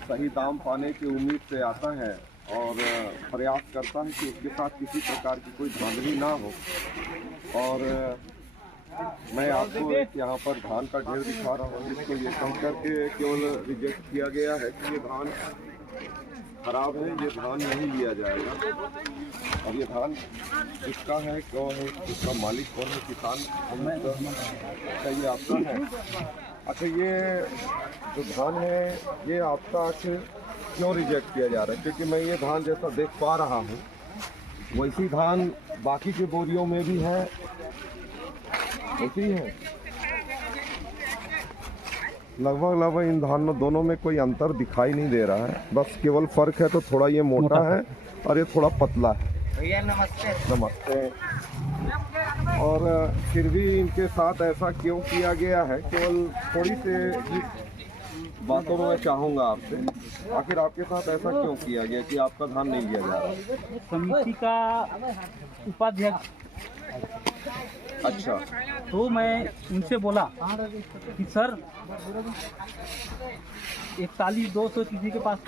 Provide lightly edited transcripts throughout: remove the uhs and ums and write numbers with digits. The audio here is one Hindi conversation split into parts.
सही दाम पाने की उम्मीद से आता है और प्रयास करता है कि उसके साथ किसी प्रकार की कोई धांधली ना हो। और मैं आपको यहाँ पर धान का ढेर दिखा रहा हूँ, जिसको ये कह करके केवल रिजेक्ट किया गया है कि ये धान खराब है, ये धान नहीं लिया जाएगा। और ये धान किसका है, कौन है, इसका मालिक कौन है, किसान चाहिए आपका है। अच्छा, ये जो धान है ये आपका क्यों रिजेक्ट किया जा रहा है? क्योंकि मैं ये धान जैसा देख पा रहा हूँ वैसी धान बाकी के बोरियों में भी है, वैसी है। लगभग इन धानों दोनों में कोई अंतर दिखाई नहीं दे रहा है, बस केवल फर्क है तो थोड़ा ये मोटा है और ये थोड़ा पतला है। भैया नमस्ते। नमस्ते। और फिर भी इनके साथ ऐसा क्यों किया गया है, केवल थोड़ी से बातों में मैं चाहूँगा आपसे, आखिर आपके साथ ऐसा क्यों किया गया कि आपका धान नहीं लिया जा रहा? समिति का उपाध्यक्ष। अच्छा, तो मैं उनसे बोला कि सर 41,200 किसी के पास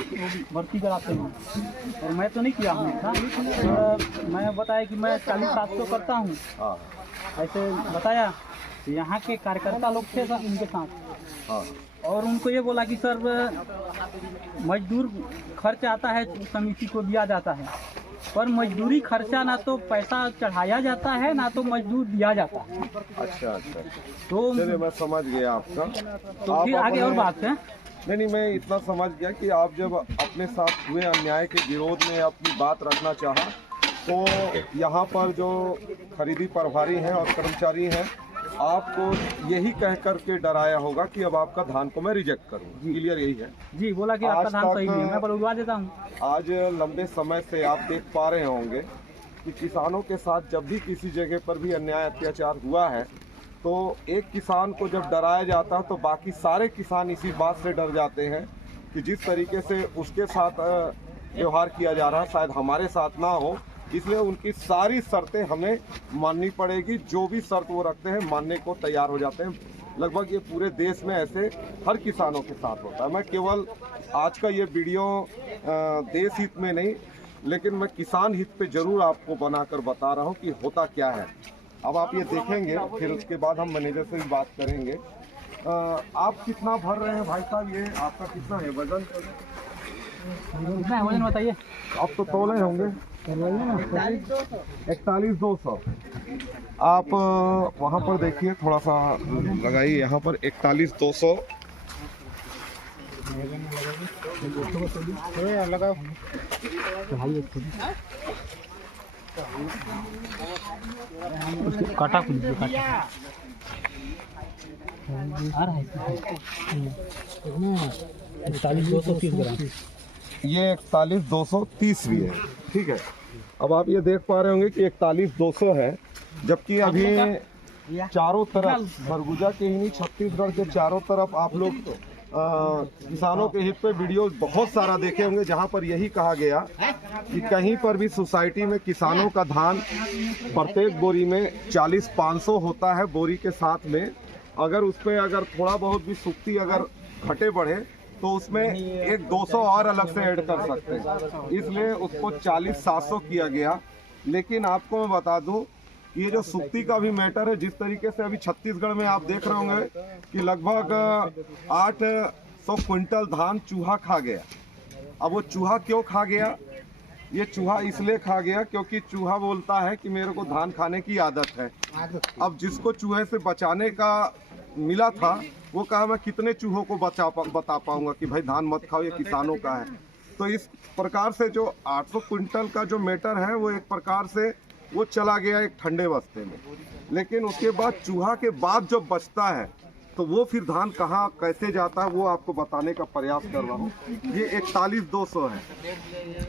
भर्ती कराते हैं और मैं तो नहीं किया हूँ था। मैं बताया कि मैं 40,700 करता हूँ, ऐसे बताया। यहाँ के कार्यकर्ता लोग थे उनके साथ और उनको ये बोला कि सर मजदूर खर्च आता है, समिति को दिया जाता है, पर मजदूरी खर्चा ना तो पैसा चढ़ाया जाता है ना तो मजदूर दिया जाता है। अच्छा, तो चलिए मैं समझ गया आपका। तो फिर आगे और बात है। नहीं, मैं इतना समझ गया कि आप जब अपने साथ हुए अन्याय के विरोध में अपनी बात रखना चाहा तो यहाँ पर जो खरीदी प्रभारी हैं और कर्मचारी हैं आपको यही कह करके डराया होगा कि अब आपका धान को मैं रिजेक्ट करूँगा। क्लियर यही है जी, बोला कि आपका धान सही नहीं है, मैं बलवा देता हूँ। आज लंबे समय से आप देख पा रहे होंगे कि किसानों के साथ जब भी किसी जगह पर भी अन्याय अत्याचार हुआ है तो एक किसान को जब डराया जाता है तो बाकी सारे किसान इसी बात से डर जाते हैं कि जिस तरीके से उसके साथ व्यवहार किया जा रहा है शायद हमारे साथ ना हो, इसलिए उनकी सारी शर्तें हमें माननी पड़ेगी। जो भी शर्त वो रखते हैं मानने को तैयार हो जाते हैं। लगभग ये पूरे देश में ऐसे हर किसानों के साथ होता है। मैं केवल आज का ये वीडियो देश हित में नहीं लेकिन मैं किसान हित पे जरूर आपको बनाकर बता रहा हूँ कि होता क्या है। अब आप ये देखेंगे, फिर उसके बाद हम मैनेजर से भी बात करेंगे। आप कितना भर रहे हैं भाई साहब? ये आपका कितना है वजन? कितना है वजन बताइए। आप तो तोले होंगे 41,200। आप वहाँ पर देखिए, थोड़ा सा लगाइए, यहाँ पर 41,200 लगा। काटा कीजिए, काटा आ रहा है 41,230 ग्राम। ये 41,230 भी है, ठीक है। अब आप ये देख पा रहे होंगे कि 41,200 है, जबकि अभी चारों तरफ सरगुजा के ही नहीं छत्तीसगढ़ के चारों तरफ आप लोग किसानों के हित पे वीडियो बहुत सारा देखे होंगे जहां पर यही कहा गया कि कहीं पर भी सोसाइटी में किसानों का धान प्रत्येक बोरी में 40-500 होता है बोरी के साथ में। अगर उस पर अगर थोड़ा बहुत भी सुक्ति अगर घटे बढ़े तो उसमें एक 200 और अलग से ऐड कर सकते हैं, इसलिए उसको 40-700 किया गया। लेकिन आपको मैं बता दूं ये जो सुक्ति का भी मैटर है, जिस तरीके से अभी छत्तीसगढ़ में आप देख रहे होंगे कि लगभग 800 क्विंटल धान चूहा खा गया। अब वो चूहा क्यों खा गया? ये चूहा इसलिए खा गया क्योंकि चूहा बोलता है कि मेरे को धान खाने की आदत है। अब जिसको चूहे से बचाने का मिला था वो कहा मैं कितने चूहों को बता पाऊंगा कि भाई धान मत खाओ, ये किसानों का है। तो इस प्रकार से जो 800 क्विंटल का जो मैटर है वो एक प्रकार से वो चला गया एक ठंडे बस्ते में। लेकिन उसके बाद चूहा के बाद जो बचता है तो वो फिर धान कहाँ कैसे जाता है वो आपको बताने का प्रयास कर रहा हूँ। ये 41,200 है।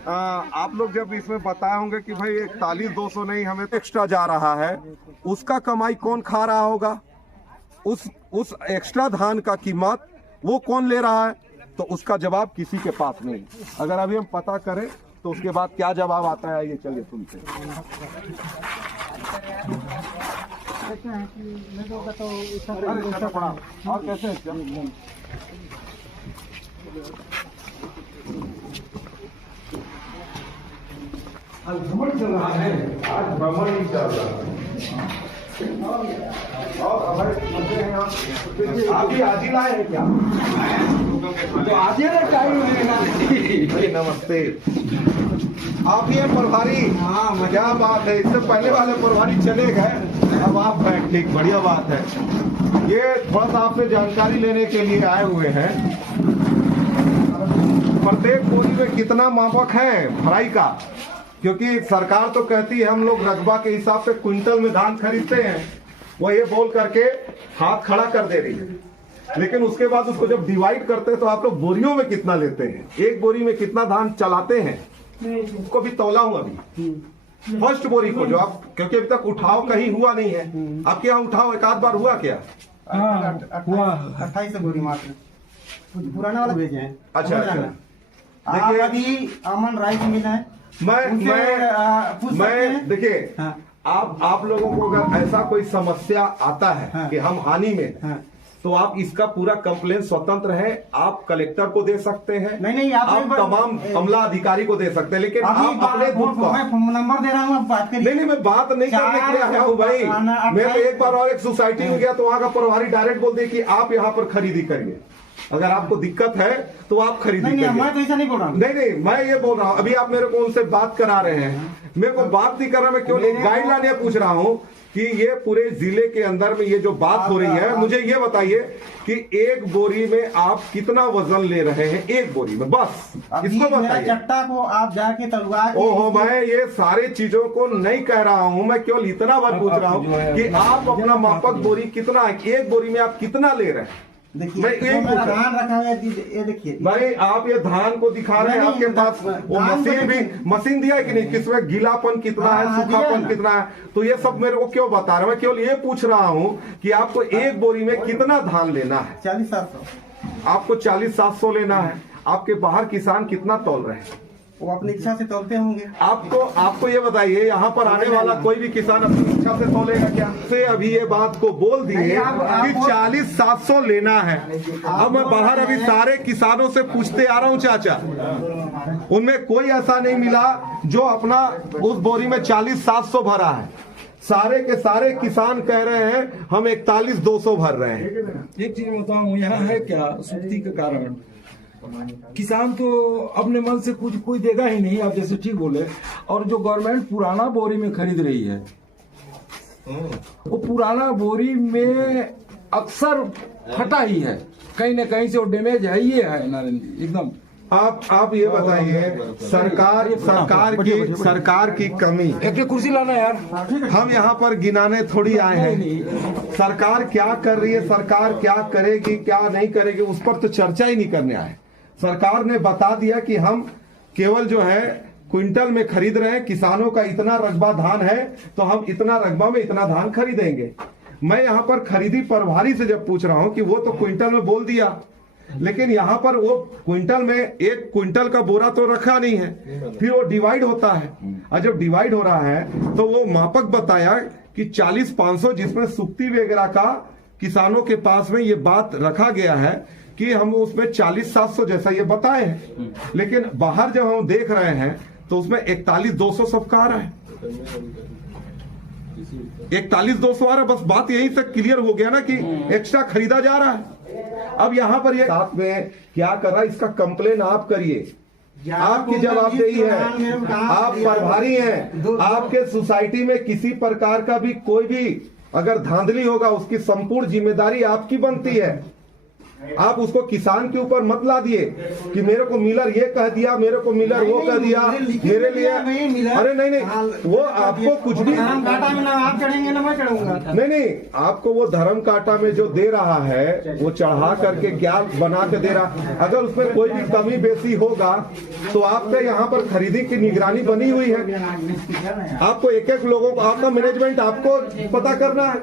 आप लोग जब इसमें बताए होंगे कि भाई 41,200 नहीं, हमें तो एक्स्ट्रा जा रहा है, उसका कमाई कौन खा रहा होगा? उस एक्स्ट्रा धान का कीमत वो कौन ले रहा है? तो उसका जवाब किसी के पास नहीं। अगर अभी हम पता करें तो उसके बाद क्या जवाब आता है ये चलिए सुनते हैं। और कैसे आज भ्रमण चल रहा है, आज भ्रमण ही चल रहा है। और हमारे मंदिर हैं आप, आप भी आज ही लाए हैं क्या? तो आज ही नमस्ते। आप ही हैं प्रभारी? हाँ, क्या बात है, इससे पहले वाले प्रभारी चले गए, अब आप हैं, ठीक, बढ़िया बात है। ये थोड़ा सा आपसे जानकारी लेने के लिए आए हुए हैं। प्रत्येक बोरी में कितना मापक है फ्राई का? क्योंकि सरकार तो कहती है हम लोग रकबा के हिसाब से क्विंटल में धान खरीदते हैं, वो ये बोल करके हाथ खड़ा कर दे रही है, लेकिन उसके बाद उसको जब डिवाइड करते हैं तो आप लोग बोरियों में कितना लेते हैं, एक बोरी में कितना धान चलाते हैं, उसको भी तौला हूं अभी फर्स्ट बोरी को, जो आप, क्योंकि अभी तक उठाव कहीं हुआ नहीं है, आपके यहाँ उठाव एक आध बार हुआ क्या? हुआ 28 बोरी मात्र, पुराना वाला भेजे हैं। अच्छा, देखिए अभी अमन राइस मिल है, मैं देखिए, हाँ। आप लोगों को अगर ऐसा कोई समस्या आता है, हाँ। कि हम हानि में, हाँ। तो आप इसका पूरा कंप्लेन स्वतंत्र है, आप कलेक्टर को दे सकते हैं, नहीं, आप तमाम अमला अधिकारी को दे सकते हैं, लेकिन आप अपने दुख का, मैं नंबर दे रहा हूँ, आप बात करिए। नहीं, मैं बात नहीं करने के लिए आया हूँ भाई। मैं तो एक बार और एक सोसाइटी में गया तो वहाँ का प्रभारी डायरेक्ट बोल दिया कि आप यहाँ पर खरीदी करिए, अगर आपको दिक्कत है तो आप खरीदी करिए। मैं तो ऐसा नहीं बोल रहा हूँ। नहीं, मैं ये बोल रहा हूँ, अभी आप मेरे को उनसे बात करा रहे हैं, मेरे को बात नहीं कर रहा, मैं केवल एक गाइडलाइन ये पूछ रहा हूँ कि ये पूरे जिले के अंदर में ये जो बात हो रही है, मुझे ये बताइए कि एक बोरी में आप कितना वजन ले रहे हैं, एक बोरी में, बस इसको बताइए। चट्टा को आप जाके तलवा के, ओहो, मैं ये सारे चीजों को नहीं कह रहा हूँ, मैं केवल इतना बात पूछ रहा हूँ कि आप अपना मापक बोरी कितना है, एक बोरी में आप कितना ले रहे हैं? देखिए, मैं एक धान रखा है, ये देखिए भाई, आप ये धान को दिखा रहे हैं, आपके पास वो मशीन दिया है कि नहीं, किसमें गीलापन कितना है, सूखापन कितना है, तो ये सब मेरे को क्यों बता रहे हैं? मैं केवल ये पूछ रहा हूँ कि आपको एक बोरी में कितना धान लेना है? 40-700। आपको 40-700 लेना है। आपके बाहर किसान कितना तौल रहे हैं? वो अपनी इच्छा से तोलते होंगे। आपको ये बताइए, यहाँ पर आने वाला कोई भी किसान अपनी इच्छा से तोलेगा क्या? से अभी ये बात को बोल दिए कि 40-700 लेना है। अब मैं बाहर अभी सारे किसानों से पूछते आ रहा हूँ चाचा, उनमें कोई ऐसा नहीं मिला जो अपना उस बोरी में 40-700 भरा है। सारे के सारे किसान कह रहे हैं हम 41-200 भर रहे हैं। एक चीज बताऊं, यहाँ है क्या सुक्ति के कारण किसान तो अपने मन से कुछ कोई देगा ही नहीं, आप जैसे ठीक बोले। और जो गवर्नमेंट पुराना बोरी में खरीद रही है, वो पुराना बोरी में अक्सर फटा ही है, कहीं न कहीं से वो डैमेज है, ये है नारायण जी एकदम। आप ये बताइए, सरकार की कमी, एक कुर्सी लाना यार, हम यहाँ पर गिनाने थोड़ी आए हैं। सरकार क्या कर रही है, सरकार क्या करेगी क्या नहीं करेगी, उस पर तो चर्चा ही नहीं करने आए। सरकार ने बता दिया कि हम केवल जो है क्विंटल में खरीद रहे हैं, किसानों का इतना रकबा धान है तो हम इतना रकबा में इतना धान खरीदेंगे। मैं यहाँ पर खरीदी प्रभारी से जब पूछ रहा हूँ कि वो तो क्विंटल में बोल दिया, लेकिन यहाँ पर वो क्विंटल में एक क्विंटल का बोरा तो रखा नहीं है, फिर वो डिवाइड होता है, और जब डिवाइड हो रहा है तो वो मापक बताया कि 40-500, जिसमें सुक्ति वगैरह का किसानों के पास में ये बात रखा गया है कि हम उसमें 40-700 जैसा ये बताए हैं, लेकिन बाहर जब हम देख रहे हैं तो उसमें 41-200 सबका आ रहा है, 41-200 आ रहा है। बस बात यहीं से क्लियर हो गया ना कि एक्स्ट्रा खरीदा जा रहा है। अब यहाँ पर ये साथ में क्या कर रहा है, इसका कंप्लेन आप करिए, आपकी जवाबदेही है, आप प्रभारी हैं। आपके सोसाइटी में किसी प्रकार का भी कोई भी अगर धांधली होगा, उसकी संपूर्ण जिम्मेदारी आपकी बनती है। आप उसको किसान के ऊपर मत ला दिए कि मेरे को मिलर ये कह दिया, मेरे को मिलर वो कह दिया, मेरे लिए। अरे नहीं, वो आपको कुछ भी धर्म काटा में ना आप चढ़ेंगे ना मैं चढ़ूंगा। नहीं, आपको वो धर्म काटा में जो दे रहा है वो चढ़ा करके क्या बना के दे रहा। अगर उसमें कोई भी कमी बेसी होगा तो आपके यहाँ पर खरीदी की निगरानी बनी हुई है। आपको एक एक लोगों को, आपका मैनेजमेंट आपको पता करना है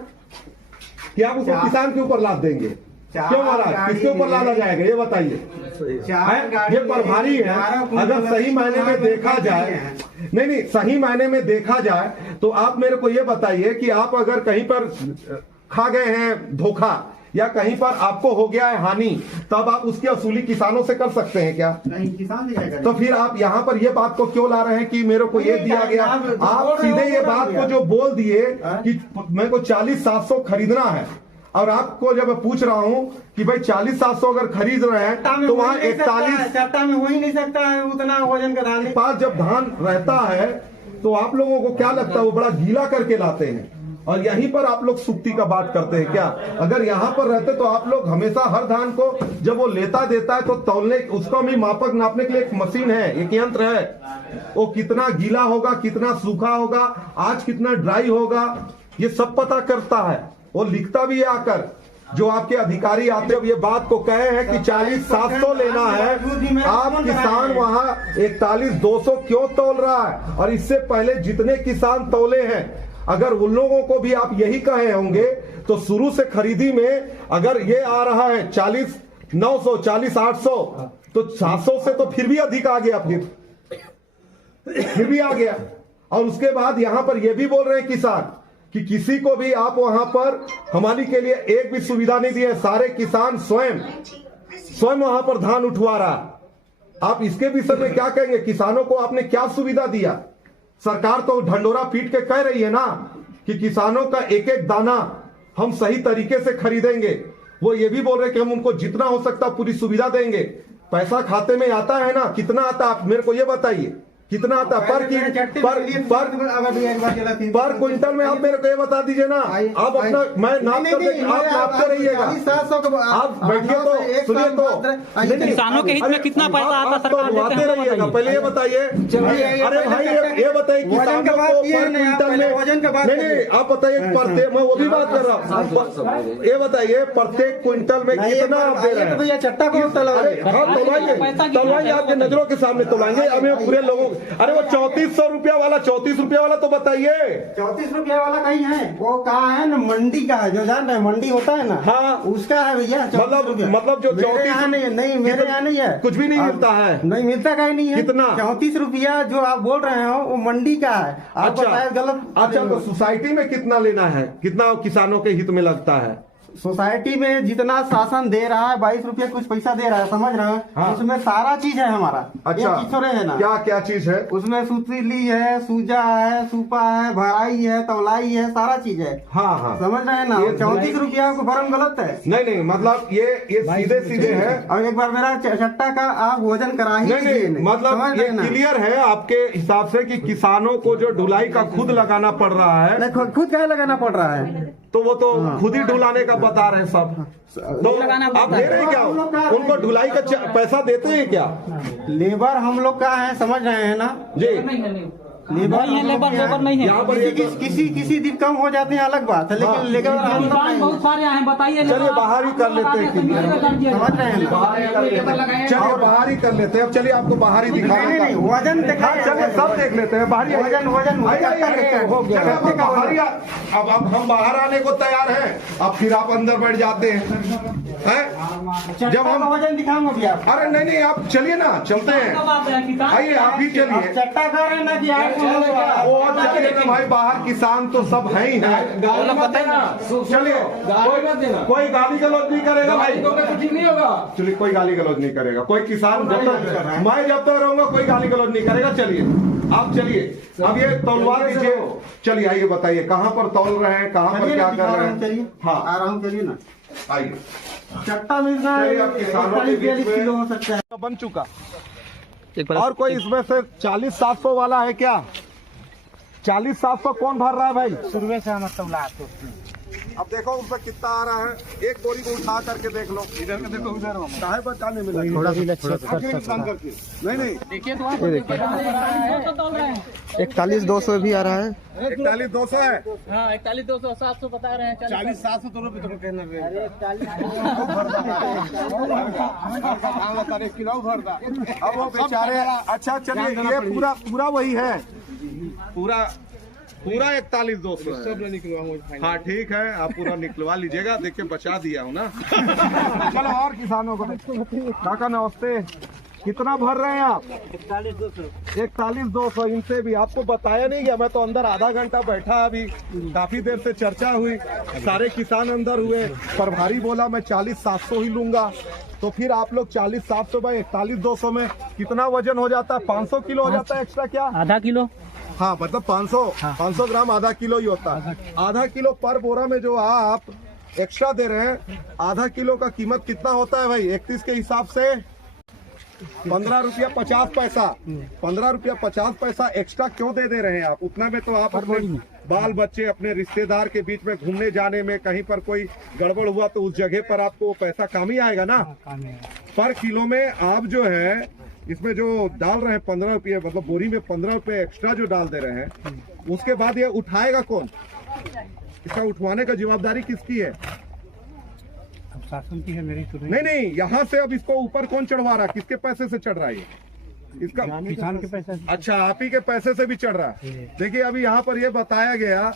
कि आप उसको किसान के ऊपर लाद देंगे। क्यों महाराज, किसके ऊपर लादा जाएगा ये बताइए। ये प्रभारी है, अगर सही मायने में देखा जाए, नहीं सही मायने में देखा जाए तो आप मेरे को ये बताइए कि आप अगर कहीं पर खा गए हैं धोखा या कहीं पर आपको हो गया है हानि, तब आप उसकी वसूली किसानों से कर सकते हैं क्या? नहीं, किसान से क्या करें? तो फिर आप यहाँ पर ये बात को क्यों ला रहे हैं कि मेरे को ये दिया गया? आप सीधे ये बात को जो बोल दिए कि मेरे को 40,700 खरीदना है, और आपको जब मैं पूछ रहा हूँ कि भाई 40,700 अगर खरीद रहे हैं तो वहाँ 41 चट्टा में हो ही नहीं सकता है उतना वजन का धान। पास जब धान रहता है तो आप लोगों को क्या लगता है वो बड़ा गीला करके लाते हैं, और यहीं पर आप लोग सुक्ति का बात करते हैं क्या? अगर यहाँ पर रहते तो आप लोग हमेशा हर धान को जब वो लेता देता है तो तौलने उसको भी मापक नापने के लिए एक मशीन है, एक यंत्र है, वो कितना गीला होगा, कितना सूखा होगा, आज कितना ड्राई होगा, ये सब पता करता है, वो लिखता भी है आकर। जो आपके अधिकारी आते अब ये बात को कहे हैं कि 40,700 लेना है, आप किसान वहाँ 41,200 क्यों तौल रहा है? और इससे पहले जितने किसान तौले हैं, अगर उन लोगों को भी आप यही कहे होंगे तो शुरू से खरीदी में अगर ये आ रहा है 40,900, 40,800, तो 700 से तो फिर भी अधिक आ गया, फिर भी आ गया। और उसके बाद यहाँ पर ये भी बोल रहे हैं किसान कि किसी को भी आप वहां पर हमारी के लिए एक भी सुविधा नहीं दी है, सारे किसान स्वयं वहां पर धान उठवा रहा। आप इसके विषय में क्या कहेंगे? किसानों को आपने क्या सुविधा दिया? सरकार तो ढंडोरा पीट के कह रही है ना कि किसानों का एक एक दाना हम सही तरीके से खरीदेंगे। वो ये भी बोल रहे हैं कि हम उनको जितना हो सकता पूरी सुविधा देंगे। पैसा खाते में आता है ना? कितना आता है आप मेरे को ये बताइए, कितना आता है पर क्विंटल में? आप मेरे को ये बता दीजिए ना। आप अपना मैं नाप कर देंगे, आप नापते रहिएगा। आप बैठिए तो सुनिए तो किसानों के हित में कितना पैसा आता सरकार देते हैं रहिएगा। पहले ये बताइए, अरे भाई ये बताइए किसानों को पर क्विंटल में वजन का बात नहीं, आप बताइए प्रत्येक, मैं वो भी बात कर रहा हूँ। ये बताइए प्रत्येक क्विंटल में कितना आप दे रहे हैं? भैया चट्टा को तोलाइए, आपके नजरों के सामने तोलाएंगे अभी पूरे लोगों। अरे वो 3400 रुपया वाला, 34 रुपया वाला तो बताइए। 34 रुपया वाला कहीं है? वो कहाँ है ना, मंडी का है, जो जान रहे हैं मंडी होता है ना, हाँ उसका है भैया। मतलब जो 34 नहीं, मेरे यहाँ नहीं है, कुछ भी नहीं मिलता है। नहीं मिलता कहीं नहीं है। कितना? 34 रुपया जो आप बोल रहे हो वो मंडी का है। आप बताए गलत। अच्छा तो सोसाइटी में कितना लेना है? कितना किसानों के हित में लगता है? सोसाइटी में जितना शासन दे रहा है 22 रुपया कुछ पैसा दे रहा है, समझ रहे हैं? हाँ। उसमें सारा चीज है हमारा। अच्छा है ना? क्या क्या चीज है उसमें? सुतीली है, सूजा है, सुपा है, भराई है, तौलाई है, सारा चीज है। हाँ हाँ समझ रहे हैं ना? 34 रुपया को भरम गलत है। नहीं मतलब ये सीधे सीधे है। और एक बार मेरा चट्टा का आप वजन करा ही नहीं मतलब ये क्लियर है आपके हिसाब से कि किसानों को जो ढुलाई का खुद लगाना पड़ रहा है। खुद क्या लगाना पड़ रहा है? तो वो तो खुद ही ढुलाने का बता रहे हैं सब। तो आप दे रहे हैं क्या उनको? ढुलाई का पैसा देते हैं क्या? लेबर हम लोग का है, समझ रहे हैं ना जी? लेबर नहीं है यहाँ पर किसी दिन कम हो जाते हैं, अलग बात है, लेकिन लेबर हम लोग बहुत सारे हैं। बताइए, चलिए बाहर ही कर लेते हैं, समझ रहे हैं ना? चलिए बाहर ही कर लेते हैं। अब चलिए आपको बाहर ही दिखाना है। वजन चलिए सब देख लेते हैं बाहर ही। वजन हो गया बाहर ही। अब हम बाहर आने को तैयार हैं, अब फिर आप अंदर बैठ जाते हैं। जब हम वजन दिखाऊंगा भैया। अरे नहीं आप चलिए ना, चलते हैं। आइए आप ही चलिए। चट्टा कर रहे हैं ना कि आप वो चलिए ना भाई, बाहर किसान तो सब है ही है। चलिए कोई गाली गलौज नहीं करेगा भाई, कुछ नहीं होगा। चलिए कोई गाली गलौज नहीं करेगा कोई किसान। मैं जब तक रहूंगा कोई गाली गलौज नहीं करेगा। चलिए आप चलिए, अब ये तौलवा दीजिए। चलिए आइए बताइए कहाँ पर तौल रहे हैं, कहाँ पर क्या कर रहे हैं? हाँ आ रहा हूँ, चलिए ना। आइए। चट्टा मिलता है 40-42 किलो हो सकता है। बन चुका। और कोई इसमें से 40-700 वाला है क्या? 40-700 कौन भर रहा है भाई? शुरू से मतलब अब देखो उसमें कितना आ रहा है। एक बोरी को उठा करके देख लो, इधर के देखो, इधर काहे पर काने मिला थोड़ा करके। नहीं देखिए तो 41,200 भी आ रहा है। 41,200 है। हाँ 41,200, 700 बता रहे हैं। 40,700 तो रुपये तो कहना है। अब वो बेचारे। अच्छा चलिए ये पूरा वही है, पूरा 41,200 है। हाँ ठीक है, आप पूरा निकलवा लीजिएगा। देखिए बचा दिया हूँ ना। चलो और किसानों को काका नमस्ते। कितना भर रहे हैं आप? 41,200। इनसे भी आपको बताया नहीं गया, मैं तो अंदर आधा घंटा बैठा, अभी काफी देर से चर्चा हुई, सारे किसान अंदर हुए, प्रभारी बोला मैं 40,700 ही लूंगा। तो फिर आप लोग 40,700 बाई 41,200 में कितना वजन हो जाता है? 500 किलो हो जाता है एक्स्ट्रा क्या? आधा किलो। हाँ मतलब 500 ग्राम आधा किलो ही होता है। आधा किलो पर बोरा में जो आप एक्स्ट्रा दे रहे हैं, आधा किलो का कीमत कितना होता है भाई? 31 के हिसाब से 15 रुपया 50 पैसा। 15 रुपया 50 पैसा एक्स्ट्रा क्यों दे रहे हैं आप? उतना में तो आप अपने बाल बच्चे, अपने रिश्तेदार के बीच में घूमने जाने में, कहीं पर कोई गड़बड़ हुआ तो उस जगह पर आपको वो पैसा काम ही आएगा ना। पर किलो में आप जो है इसमें जो डाल रहे हैं 15 रुपये, मतलब बोरी में 15 रुपये एक्स्ट्रा जो डाल दे रहे हैं, उसके बाद ये उठाएगा कौन? इसका उठवाने का जिम्मेदारी किसकी है? शासन की है, मेरी तो नहीं, यहाँ से अब इसको ऊपर कौन चढ़वा रहा है? किसके पैसे से चढ़ रहा है ये? इसका किसान के पैसे। अच्छा, आप ही के पैसे से भी चढ़ रहा है। देखिए अभी यहाँ पर ये बताया गया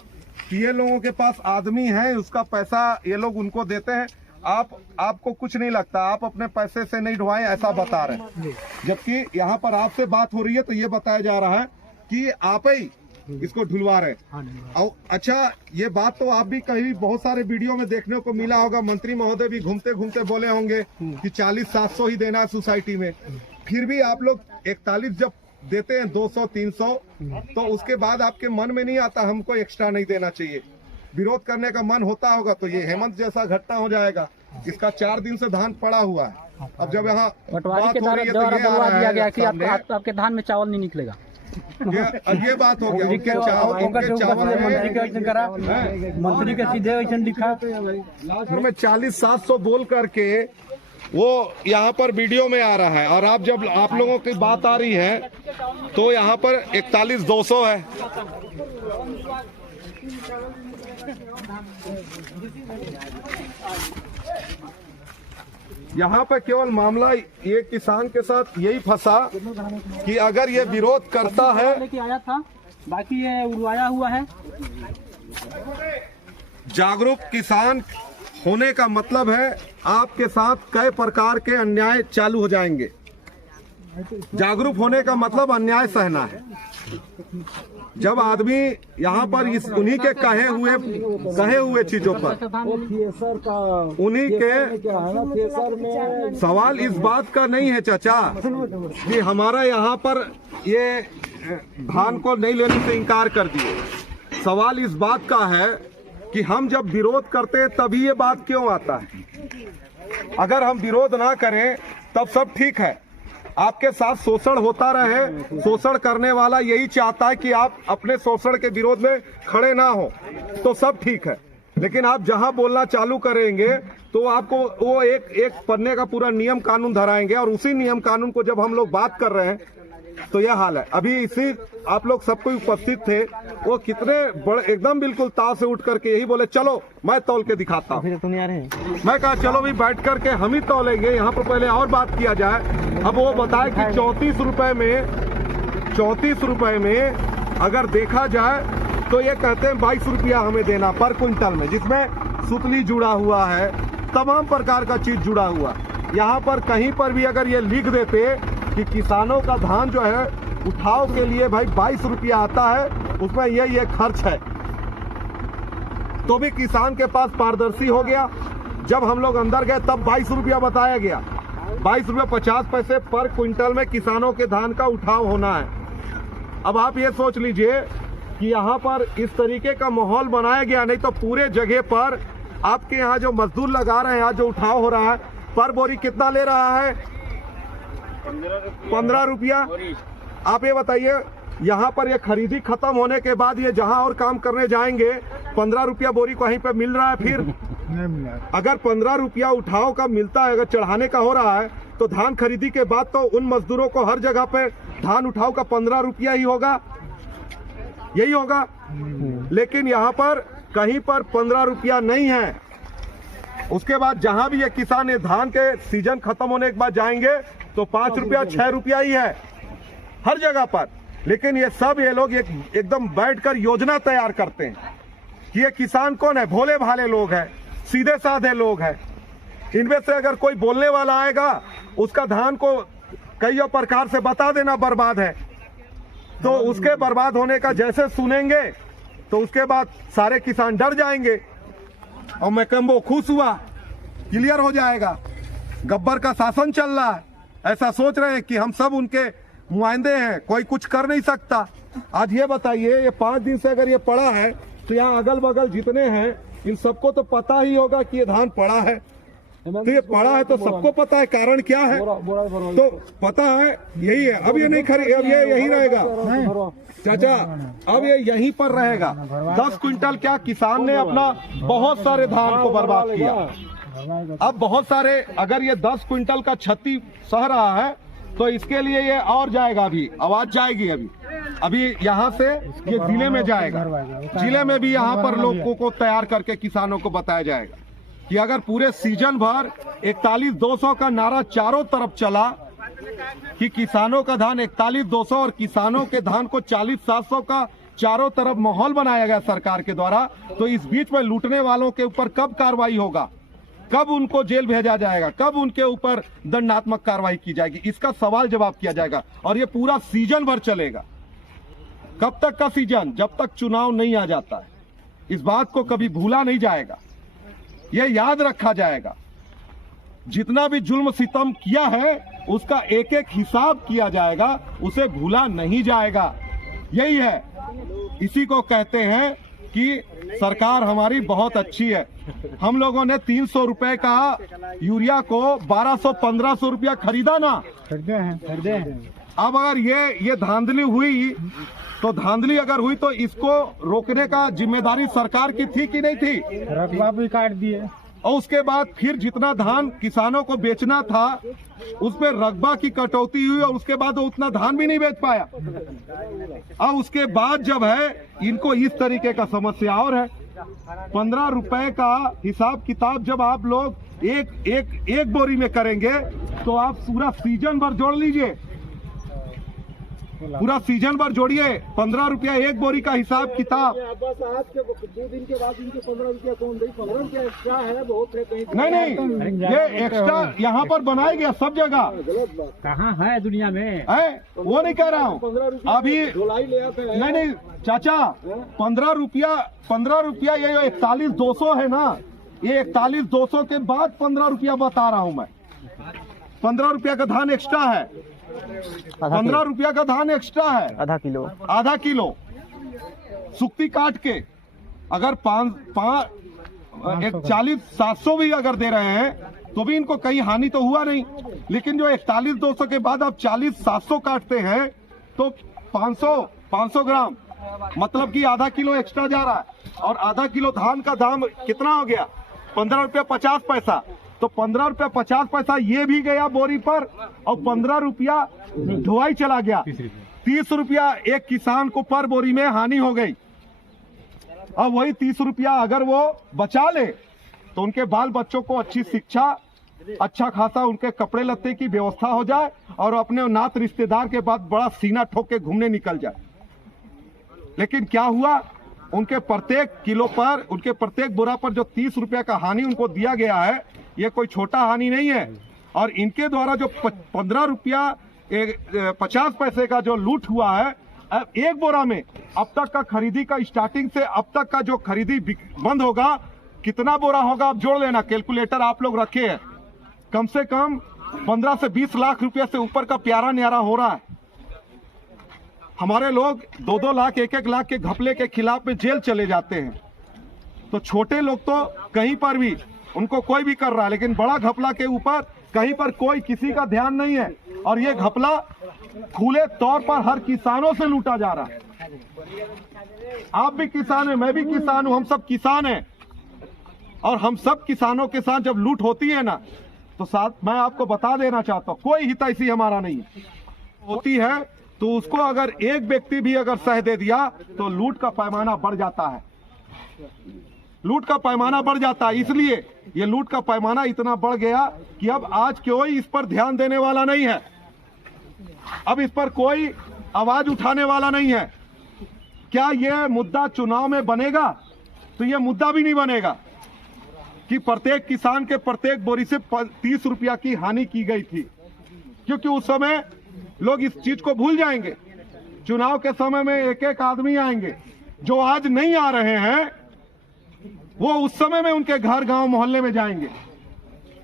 कि ये लोगों के पास आदमी है, उसका पैसा ये लोग उनको देते हैं। आपको कुछ नहीं लगता, आप अपने पैसे से नहीं ढुआए, ऐसा बता रहे हैं। जबकि यहाँ पर आपसे बात हो रही है तो ये बताया जा रहा है कि आप ही इसको ढुलवा रहे। और अच्छा, ये बात तो आप भी कहीं बहुत सारे वीडियो में देखने को मिला होगा, मंत्री महोदय भी घूमते घूमते बोले होंगे कि 40,700 ही देना है सोसाइटी में। फिर भी आप लोग 41 जब देते हैं 200-300, तो उसके बाद आपके मन में नहीं आता हमको एक्स्ट्रा नहीं देना चाहिए? विरोध करने का मन होता होगा तो ये हेमंत जैसा घटना हो जाएगा। इसका 4 दिन से धान पड़ा हुआ है। अब जब यहाँ पटवारी के द्वारा दिया गया कि आपके धान में चावल नहीं निकलेगा। ये बात हो गया। उनके चावल मंत्री के सीधे लिखा में 40,700 बोल करके वो यहाँ पर वीडियो में आ रहा है, और आप जब आप लोगों की बात आ रही है तो यहाँ पर 41,200 है। यहाँ पर केवल मामला ये किसान के साथ यही फंसा कि अगर ये विरोध करता है, लेके आया था, बाकी ये उड़वाया हुआ है। जागरूक किसान होने का मतलब है आपके साथ कई प्रकार के अन्याय चालू हो जाएंगे। जागरूक होने का मतलब अन्याय सहना है। जब आदमी यहाँ पर इस उन्हीं के कहे हुए चीजों पर, उन्हीं के सवाल इस बात का नहीं है चाचा कि हमारा यहाँ पर ये धान को नहीं लेने से इनकार कर दिए। सवाल इस बात का है कि हम जब विरोध करते हैं तभी ये बात क्यों आता है? अगर हम विरोध ना करें तब सब ठीक है। आपके साथ शोषण होता रहे, शोषण करने वाला यही चाहता है कि आप अपने शोषण के विरोध में खड़े ना हो, तो सब ठीक है। लेकिन आप जहां बोलना चालू करेंगे तो आपको वो एक पन्ने का पूरा नियम कानून धराएंगे, और उसी नियम कानून को जब हम लोग बात कर रहे हैं तो यह हाल है। अभी इसी आप लोग सब कोई उपस्थित थे, वो कितने बड़े एकदम बिल्कुल ताव से उठ करके यही बोले चलो मैं तौल के दिखाता हूँ। मैं कहा चलो भी बैठ करके हम ही तौलेंगे। यहाँ पर पहले और बात किया जाए। अब वो बताए कि 34 रुपए में अगर देखा जाए तो ये कहते हैं 22 रुपया हमें देना पर क्विंटल में, जिसमें सुतली जुड़ा हुआ है, तमाम प्रकार का चीज जुड़ा हुआ। यहाँ पर कहीं पर भी अगर ये लिख देते कि किसानों का धान जो है उठाव के लिए भाई 22 रुपया आता है, उसमें ये खर्च है, तो भी किसान के पास पारदर्शी हो गया। जब हम लोग अंदर गए तब 22 रुपया बताया गया। 22 रुपया 50 पैसे पर क्विंटल में किसानों के धान का उठाव होना है। अब आप ये सोच लीजिए कि यहाँ पर इस तरीके का माहौल बनाया गया, नहीं तो पूरे जगह पर आपके यहाँ जो मजदूर लगा रहे हैं, यहाँ जो उठाव हो रहा है, पर बोरी कितना ले रहा है? 15 रुपया। आप ये बताइए, यहाँ पर ये खरीदी खत्म होने के बाद ये जहाँ और काम करने जाएंगे 15 रुपया बोरी कहीं पे मिल रहा है? फिर अगर 15 रुपया उठाव का मिलता है, अगर चढ़ाने का हो रहा है, तो धान खरीदी के बाद तो उन मजदूरों को हर जगह पे धान उठाव का 15 रुपया ही होगा, यही होगा। लेकिन यहाँ पर कहीं पर 15 रुपया नहीं है। उसके बाद जहां भी ये किसान ये धान के सीजन खत्म होने के बाद जाएंगे तो 5 रुपया 6 रुपया ही है हर जगह पर। लेकिन ये सब ये लोग एकदम बैठकर योजना तैयार करते हैं कि ये किसान कौन है? भोले भाले लोग हैं, सीधे साधे लोग हैं। इनमें से अगर कोई बोलने वाला आएगा, उसका धान को कई प्रकार से बता देना बर्बाद है, तो उसके बर्बाद होने का जैसे सुनेंगे तो उसके बाद सारे किसान डर जाएंगे और मैकम्बो खुश हुआ, क्लियर हो जाएगा। गब्बर का शासन चल रहा है, ऐसा सोच रहे हैं कि हम सब उनके नुमाइंदे हैं, कोई कुछ कर नहीं सकता। आज ये बताइए, ये 5 दिन से अगर ये पड़ा है तो यहाँ अगल बगल जितने हैं इन सबको तो पता ही होगा कि ये धान पड़ा है। तो ये पड़ा है तो सबको पता है कारण क्या है, तो पता है यही है। अब ये नहीं खरी, अब ये यही रहेगा चाचा, अब ये यहीं पर रहेगा। 10 क्विंटल क्या किसान ने अपना बहुत सारे धान को बर्बाद किया। अब बहुत सारे, अगर ये 10 क्विंटल का क्षति सह रहा है तो इसके लिए ये और जाएगा, अभी आवाज जाएगी। अभी यहाँ से ये जिले में जाएगा, जिले में भी यहाँ पर लोगों को तैयार करके किसानों को बताया जाएगा कि अगर पूरे सीजन भर 41,200 का नारा चारों तरफ चला कि किसानों का धान 41,200 और किसानों के धान को 40,700 का चारों तरफ माहौल बनाया गया सरकार के द्वारा, तो इस बीच में लूटने वालों के ऊपर कब कार्रवाई होगा, कब उनको जेल भेजा जाएगा, कब उनके ऊपर दंडात्मक कार्रवाई की जाएगी, इसका सवाल जवाब किया जाएगा। और ये पूरा सीजन भर चलेगा। कब तक का सीजन? जब तक चुनाव नहीं आ जाता है। इस बात को कभी भूला नहीं जाएगा, ये याद रखा जाएगा। जितना भी जुल्म सितम किया है उसका एक एक हिसाब किया जाएगा, उसे भूला नहीं जाएगा। यही है, इसी को कहते हैं कि सरकार हमारी बहुत अच्छी है। हम लोगों ने 300 रुपए का यूरिया को 1200-1500 रुपया खरीदा ना, खरीदे हैं। अब अगर ये धांधली हुई तो धांधली अगर हुई तो इसको रोकने का जिम्मेदारी सरकार की थी कि नहीं थी? रकबा भी काट दिए और उसके बाद फिर जितना धान किसानों को बेचना था उस पर रकबा की कटौती हुई और उसके बाद वो उतना धान भी नहीं बेच पाया। अब उसके बाद जब है इनको इस तरीके का समस्या और है। 15 रुपए का हिसाब किताब जब आप लोग एक बोरी में करेंगे तो आप पूरा सीजन भर जोड़ लीजिए, पूरा सीजन भर जोड़िए। 15 रुपया एक बोरी का हिसाब किताब। आज के 2 दिन के बाद इनके 15 रुपया कौन दे? 15 रुपया एक्स्ट्रा है, बहुत है। नहीं, ये एक्स्ट्रा यहाँ पर बनाया गया सब जगह। कहाँ है दुनिया में? है वो नहीं कह रहा हूँ अभी। नहीं चाचा, 15 रुपया ये 41,200 है ना, ये 41,200 के बाद 15 रुपया बता रहा हूँ मैं। 15 रुपया का धान एक्स्ट्रा है, 15 रुपया का धान एक्स्ट्रा है, आधा किलो सुक्ति काट के। अगर 40,700 भी अगर दे रहे हैं तो भी इनको कहीं हानि तो हुआ नहीं, लेकिन जो 41,200 के बाद आप 40,700 काटते हैं तो 500 ग्राम मतलब कि आधा किलो एक्स्ट्रा जा रहा है। और आधा किलो धान का दाम कितना हो गया? 15 रुपया 50 पैसा। तो 15 रुपया 50 पैसा ये भी गया बोरी पर और 15 रुपया ढुआई चला गया। 30 रुपया एक किसान को पर बोरी में हानि हो गई। अब वही 30 रुपया अगर वो बचा ले तो उनके बाल बच्चों को अच्छी शिक्षा, अच्छा खासा उनके कपड़े लत्ते की व्यवस्था हो जाए और अपने नात रिश्तेदार के बाद बड़ा सीना ठोक के घूमने निकल जाए। लेकिन क्या हुआ? उनके प्रत्येक किलो पर, उनके प्रत्येक बोरा पर जो 30 रुपया का हानि उनको दिया गया है, ये कोई छोटा हानि नहीं है। और इनके द्वारा जो 15 रुपया 50 पैसे का जो लूट हुआ है, अब एक बोरा में अब तक का खरीदी का स्टार्टिंग से अब तक का जो खरीदी बंद होगा, कितना बोरा होगा आप जोड़ लेना, कैलकुलेटर आप लोग रखे हैं। कम से कम 15 से 20 लाख रुपया से ऊपर का प्यारा न्यारा हो रहा है। हमारे लोग 2-2 लाख 1-1 लाख के घपले के खिलाफ में जेल चले जाते हैं। तो छोटे लोग तो कहीं पर भी उनको कोई भी कर रहा है, लेकिन बड़ा घपला के ऊपर कहीं पर कोई किसी का ध्यान नहीं है। और ये घपला खुले तौर पर हर किसानों से लूटा जा रहा है। आप भी किसान हैं, मैं भी किसान हूं, हम सब किसान हैं। और हम सब किसानों के साथ जब लूट होती है ना, तो साथ मैं आपको बता देना चाहता हूं, कोई हितैषी हमारा नहीं है। होती है तो उसको अगर एक व्यक्ति भी अगर सह दे दिया तो लूट का पैमाना बढ़ जाता है, लूट का पैमाना बढ़ जाता है। इसलिए ये लूट का पैमाना इतना बढ़ गया कि अब आज कोई इस पर ध्यान देने वाला नहीं है, अब इस पर कोई आवाज उठाने वाला नहीं है। क्या ये मुद्दा चुनाव में बनेगा? तो ये मुद्दा भी नहीं बनेगा कि प्रत्येक किसान के प्रत्येक बोरी से 30 रुपया की हानि की गई थी। क्योंकि उस समय लोग इस चीज को भूल जाएंगे। चुनाव के समय में एक एक आदमी आएंगे, जो आज नहीं आ रहे हैं वो उस समय में उनके घर गांव मोहल्ले में जाएंगे।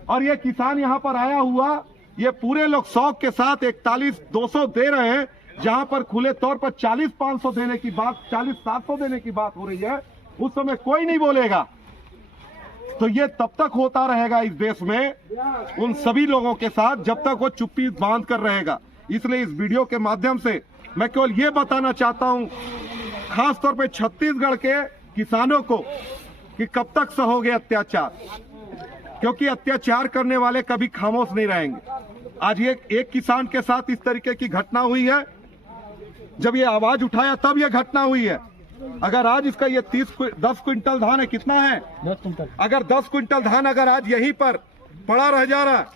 और ये किसान यहां पर आया हुआ, ये पूरे लोग शौक के साथ 41,200 दे रहे हैं, जहां पर खुले तौर पर 40,500 देने की बात, 40,700 देने की बात हो रही है। उस समय कोई नहीं बोलेगा। तो ये तब तक होता रहेगा इस देश में उन सभी लोगों के साथ जब तक वो चुप्पी बांध कर रहेगा। इसलिए इस वीडियो के माध्यम से मैं केवल ये बताना चाहता हूं, खास तौर पे छत्तीसगढ़ के किसानों को, कि कब तक सहोगे अत्याचार, क्योंकि अत्याचार करने वाले कभी खामोश नहीं रहेंगे। आज ये एक किसान के साथ इस तरीके की घटना हुई है, जब ये आवाज उठाया तब ये घटना हुई है। अगर आज इसका ये 10 क्विंटल धान है, कितना है 10 कुंटल, अगर 10 क्विंटल धान अगर आज यहीं पर पड़ा रह जा रहा है,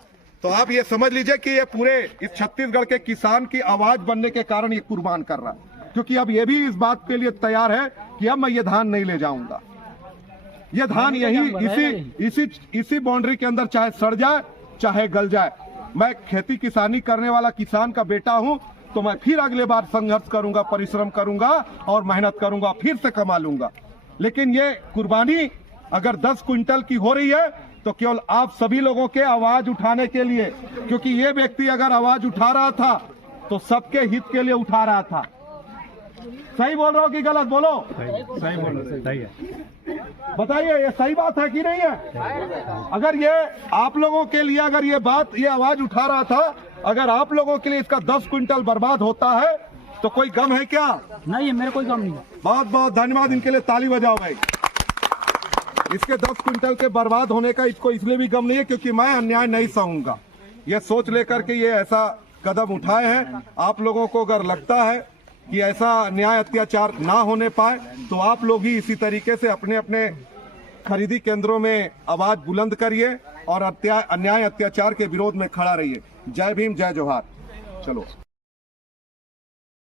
तो आप ये समझ लीजिए कि ये पूरे इस छत्तीसगढ़ के किसान की आवाज बनने के कारण ये कुर्बान कर रहा है। क्योंकि अब ये भी इस बात के लिए तैयार है कि अब मैं ये धान नहीं ले जाऊंगा, ये धान यही इसी बाउंड्री के अंदर चाहे सड़ जाए चाहे गल जाए। मैं खेती किसानी करने वाला किसान का बेटा हूं, तो मैं फिर अगले बार संघर्ष करूंगा, परिश्रम करूंगा और मेहनत करूंगा, फिर से कमा लूंगा। लेकिन ये कुर्बानी अगर 10 क्विंटल की हो रही है तो केवल आप सभी लोगों के आवाज उठाने के लिए, क्योंकि ये व्यक्ति अगर आवाज उठा रहा था तो सबके हित के लिए उठा रहा था। सही बोल रहा हूँ कि गलत? बोलो। सही बोल रहे, सही है। बताइए ये सही बात है कि नहीं है? अगर ये आप लोगों के लिए अगर ये आवाज उठा रहा था, अगर आप लोगों के लिए इसका 10 क्विंटल बर्बाद होता है तो कोई गम है क्या? नहीं है, मेरे कोई गम नहीं। बहुत बहुत धन्यवाद, इनके लिए ताली बजाओ भाई। इसके 10 क्विंटल के बर्बाद होने का इसको इसलिए भी गम नहीं है क्योंकि मैं अन्याय नहीं सहूंगा। ये सोच लेकर के ये ऐसा कदम उठाए हैं। आप लोगों को अगर लगता है कि ऐसा न्याय अत्याचार ना होने पाए तो आप लोग ही इसी तरीके से अपने अपने खरीदी केंद्रों में आवाज बुलंद करिए और अन्याय अत्याचार के विरोध में खड़ा रहिए। जय भीम, जय जोहार। चलो।